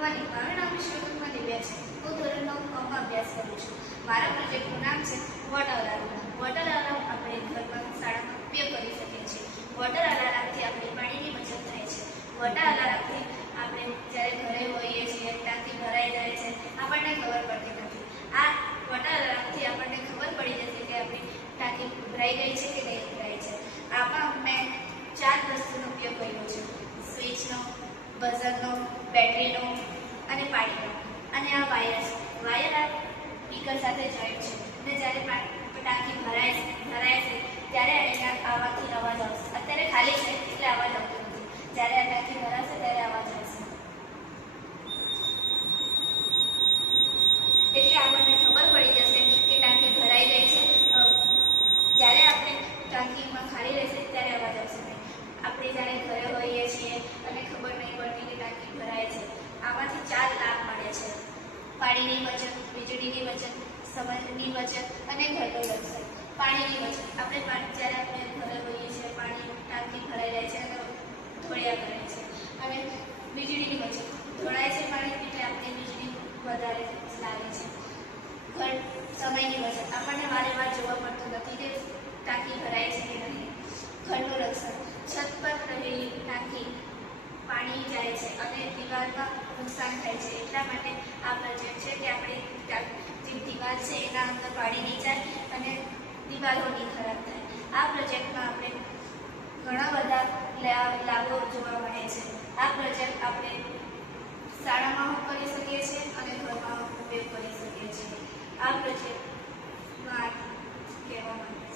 Morning. મારું નામ વિશ્વકુમાર દિવ્યા છે. હું ધોરણ 9 માં અભ્યાસ કરું છું. મારા પ્રોજેક્ટનું નામ છે વોટર અલાર્મ. વોટર અલાર્મ આપણે ઘરમાં, શાળામાં ઉપયોગ કરી શકીએ છીએ. વોટર અલાર્મથી આપણી પાણીની બચત થાય છે. વોટર અલાર્મથી આપણે જ્યારે ઘરે હોઈએ છીએ, ટાંકી ભરાઈ જાય છે, આપણને ખબર પડતી નથી. આ વોટર અલાર્મથી આપણને ખબર પડી જશે કે આપણી ટાંકી ભરાઈ ગઈ છે કે નહીં ભરાઈ છે. આમાં મેં 4 વસ્તુનો ઉપયોગ કર્યો છે: સ્વિચનો, બઝરનો, બેટરીનો અને પાણીનો. અને આ વાયર આ સ્પીકર સાથે જોઈન્ટ છે અને જ્યારે ટાંકી ભરાય છે ત્યારે એના આવાથી અવાજ આવશે. અત્યારે ખાલી છે એટલે અવાજ આવતો નથી. જ્યારે આ ટાંકી ભરાશે ત્યારે અવાજ આવશે. એટલે આપણને ખબર પડી જશે કે ટાંકી ભરાઈ ગઈ છે. જ્યારે આપણે ટાંકીમાં ખાલી રહેશે ત્યારે અવાજ આવશે નહીં. આપણે જ્યારે ઘરે હોઈએ છીએ અને ખબર નહીં પડતી કે ટાંકી ભરાય છે. આમાંથી 4 લાભ મળે છે: પાણીની બચત, વીજળીની બચત, સમયની બચત અને ઘરનું રક્ષણ. પાણીની બચત જ્યારે આપણે ઘરે હોઈએ છીએ, પાણી ટાંકી ભરાઈ જાય છે અને ધોળિયા કરે છે. અને વીજળીની બચત, ધોળાય છે પાણી એટલે આપણે વીજળી વધારે લાગે છે. સમયની બચત, આપણને વારે વાર જોવા પડતું નથી કે ટાંકી ભરાય છે કે નહીં. ઘરનું રક્ષણ, છત પર રહેલી ટાંકી પાણી જાય છે અને દિવાલમાં નુકસાન થાય છે. એટલા માટે આ પ્રોજેક્ટ છે કે આપણે જે દિવાલ છે એના અંદર પાણી નહીં જાય અને દિવાલો નહીં ખરાબ થાય. આ પ્રોજેક્ટમાં આપણે ઘણા બધા લાભો જોવા મળે છે. આ પ્રોજેક્ટ આપણે શાળામાં કરી શકીએ છીએ અને ઘરમાં ઉપયોગ કરી શકીએ છીએ. આ પ્રોજેક્ટમાં કહેવા માંગે